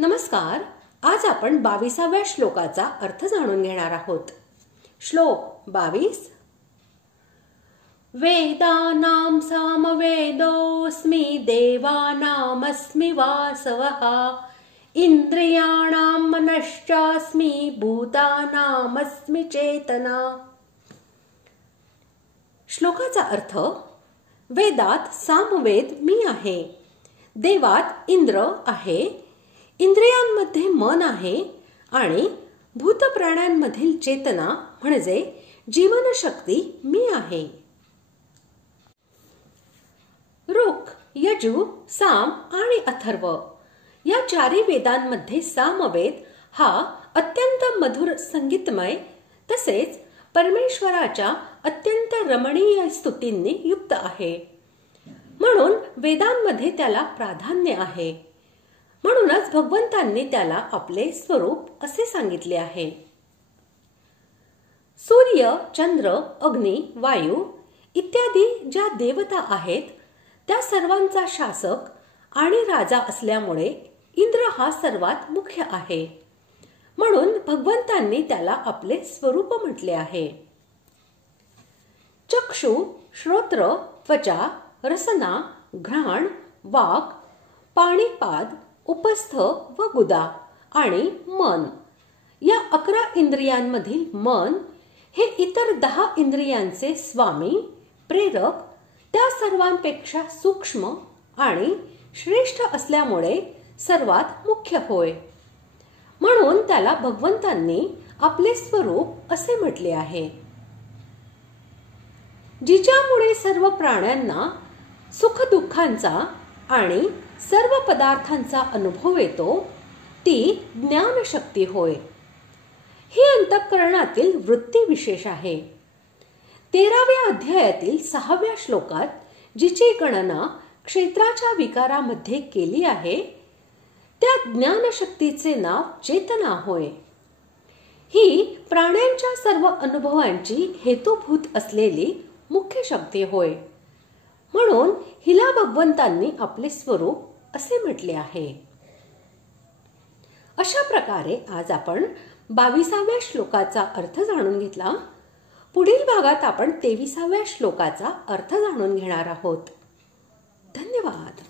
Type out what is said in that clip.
नमस्कार. आज आपण 22व्या श्लोकाचा अर्थ जाणून घेणार आहोत. श्लोक 22. वेदानां सामवेदोऽस्मि देवानामस्मि वासवः इंद्रियाणां मनश्चास्मि भूतानामस्मि चेतना. श्लोकाचा अर्थ: वेदात सामवेद मी आहे, देवात इंद्र आहे, इंद्रियांमध्ये मन आहे आणि भूतप्राण्यांमधील चेतना म्हणजे जीवनशक्ती मी आहे. ऋक्, यजु, साम आणि अथर्व या चारही वेदांमध्ये सामवेद हा अत्यंत मधुर संगीतमय तसेच परमेश्वराच्या अत्यंत रमणीय स्तुतींनी युक्त आहे. म्हणून वेदांमध्ये त्याला प्राधान्य आहे. म्हणूनच भगवंतांनी त्याला आपले स्वरूप असे सांगितले आहे. सूर्य, चंद्र, अग्नी, वायू इत्यादी ज्या देवता आहेत त्या सर्वांचा शासक आणि राजा असल्यामुळे इंद्र हा सर्वात मुख्य आहे. म्हणून भगवंतांनी त्याला आपले स्वरूप म्हटले आहे. चक्षु, श्रोत्र, त्वचा, रसना, घ्राण, वाक, पाणीपाद, उपस्थ व गुदा आणि मन या 11 इंद्रियांमधील मन हे इतर 10 इंद्रियांचे स्वामी, प्रेरक, त्या सर्वांपेक्षा सूक्ष्म आणि श्रेष्ठ असल्यामुळे सर्वात मुख्य होय. म्हणून त्याला भगवंतांनी आपले स्वरूप असे म्हटले आहे. जिच्यामुळे सर्व प्राण्यांना सुख दुःखांचा आणि सर्व पदार्थांचा अनुभव येतो ती ज्ञानशक्ती होय. ही अंतःकरणातील वृत्ती विशेष आहे. 13व्या अध्यायातील 6व्या श्लोकात जिची गणना क्षेत्राच्या विकारामध्ये केली आहे त्या ज्ञानशक्तीचे नाव चेतना होय. ही प्राण्यांच्या सर्व अनुभवांची हेतुभूत असलेली मुख्य शक्ती होय. म्हणून हिला भगवंतांनी आपले स्वरूप असे म्हटले आहे. अशा प्रकारे आज आपण 22व्या श्लोकाचा अर्थ जाणून घेतला. पुढील भागात आपण 23व्या श्लोकाचा अर्थ जाणून घेणार आहोत. धन्यवाद.